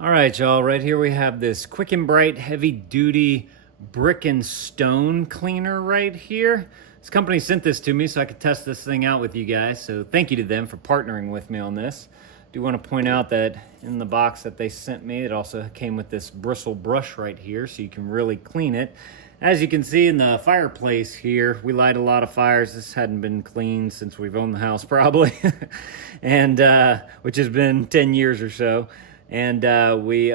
All right, y'all, right here we have this quick and bright heavy duty brick and stone cleaner right here. This company sent this to me so I could test this thing out with you guys. So thank you to them for partnering with me on this. I do want to point out that in the box that they sent me, it also came with this bristle brush right here so you can really clean it. As you can see in the fireplace here, we light a lot of fires. This hadn't been cleaned since we've owned the house probably, and which has been 10 years or so. And we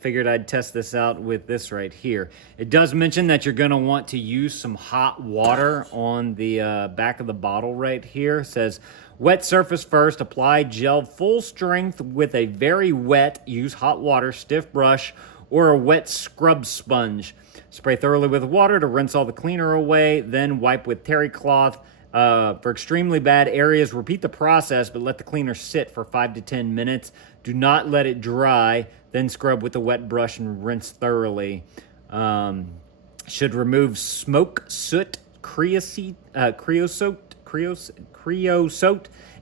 figured I'd test this out with this right here. It does mention that you're gonna want to use some hot water on the back of the bottle right here. It says, wet surface first, apply gel full strength with a very wet, use hot water, stiff brush, or a wet scrub sponge. Spray thoroughly with water to rinse all the cleaner away, then wipe with terry cloth. For extremely bad areas, repeat the process, but let the cleaner sit for 5 to 10 minutes. Do not let it dry, then scrub with a wet brush and rinse thoroughly. Should remove smoke, soot, creosote,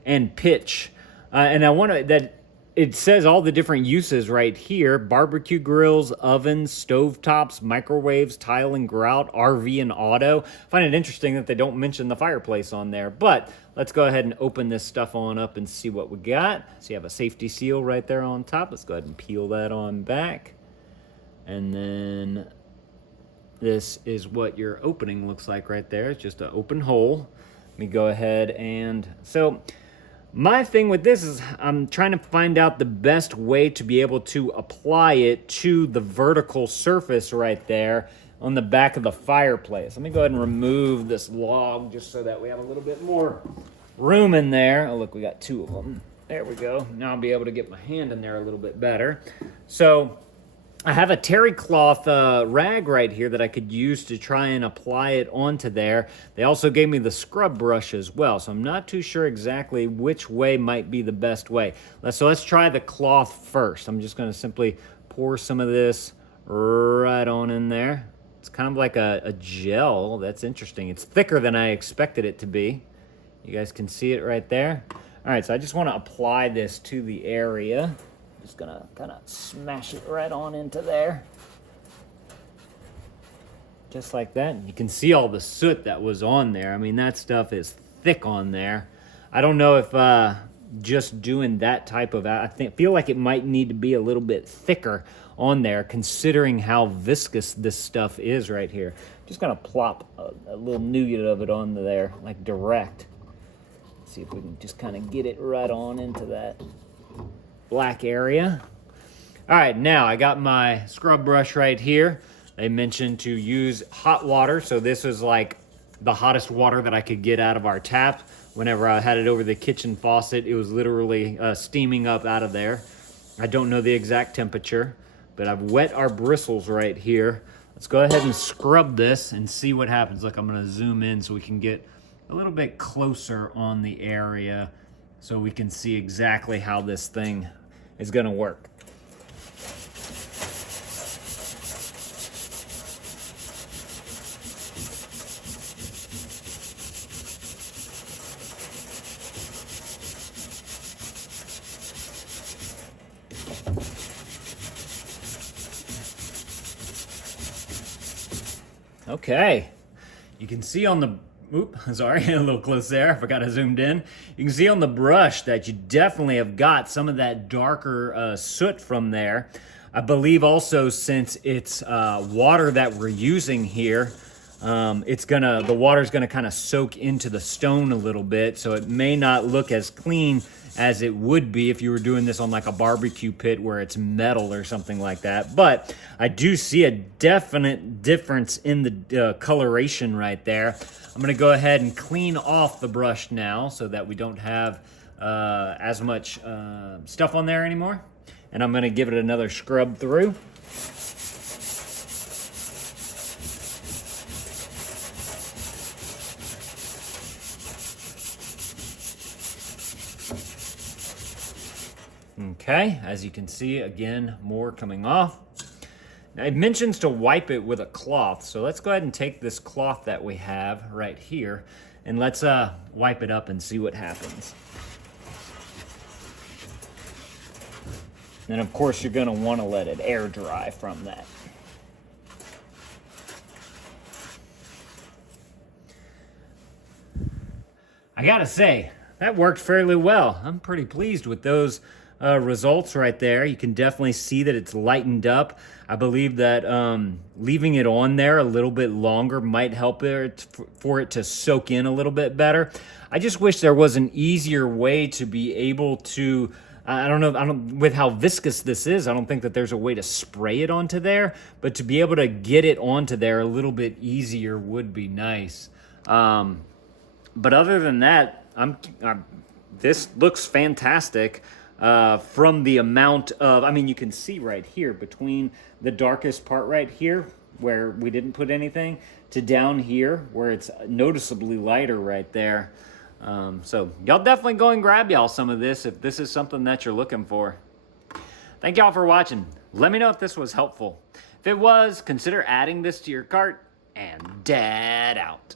and pitch. And I want to, that it says all the different uses right here: barbecue grills, ovens, stovetops, microwaves, tile and grout, RV and auto. I find it interesting that they don't mention the fireplace on there, but let's go ahead and open this stuff on up and see what we got. So you have a safety seal right there on top. Let's go ahead and peel that on back. And then this is what your opening looks like right there. It's just an open hole. Let me go ahead and, so my thing with this is I'm trying to find out the best way to be able to apply it to the vertical surface right there on the back of the fireplace. Let me go ahead and remove this log just so that we have a little bit more room in there. Oh, look, we got two of them. There we go. Now I'll be able to get my hand in there a little bit better. So I have a terry cloth rag right here that I could use to try and apply it onto there. They also gave me the scrub brush as well, so I'm not too sure exactly which way might be the best way. So let's try the cloth first. I'm just going to simply pour some of this right on in there. It's kind of like a gel. That's interesting. It's thicker than I expected it to be. You guys can see it right there. All right, so I just want to apply this to the area. Just gonna kind of smash it right on into there. Just like that. And you can see all the soot that was on there. I mean, that stuff is thick on there. I don't know if just doing that type of, feel like it might need to be a little bit thicker on there considering how viscous this stuff is right here. Just gonna plop a little nugget of it onto there, like direct. See if we can just kind of get it right on into that black area. All right, now I got my scrub brush right here. They mentioned to use hot water, so this is like the hottest water that I could get out of our tap. Whenever I had it over the kitchen faucet, it was literally steaming up out of there. I don't know the exact temperature, but I've wet our bristles right here. Let's go ahead and scrub this and see what happens. Look, I'm gonna zoom in so we can get a little bit closer on the area so we can see exactly how this thing is gonna work. Okay, you can see on the, sorry, a little close there, I forgot I zoomed in. You can see on the brush that you definitely have got some of that darker soot from there. I believe also since it's water that we're using here, the water's gonna kind of soak into the stone a little bit, so it may not look as clean as it would be if you were doing this on like a barbecue pit where it's metal or something like that. But I do see a definite difference in the coloration right there. I'm gonna go ahead and clean off the brush now so that we don't have as much stuff on there anymore. And I'm gonna give it another scrub through. Okay, as you can see, again, more coming off. Now, it mentions to wipe it with a cloth, so let's go ahead and take this cloth that we have right here, and let's wipe it up and see what happens. And of course, you're going to want to let it air dry from that. I gotta say, that worked fairly well. I'm pretty pleased with those results right there. You can definitely see that it's lightened up. I believe that leaving it on there a little bit longer might help it for it to soak in a little bit better. I just wish there was an easier way to be able to, I don't know, with how viscous this is, I don't think that there's a way to spray it onto there, but to be able to get it onto there a little bit easier would be nice. But other than that, this looks fantastic from the amount of, I mean, you can see right here between the darkest part right here where we didn't put anything to down here where it's noticeably lighter right there. So y'all definitely go and grab y'all some of this if this is something that you're looking for. Thank y'all for watching. Let me know if this was helpful. If it was, consider adding this to your cart, and Dad out.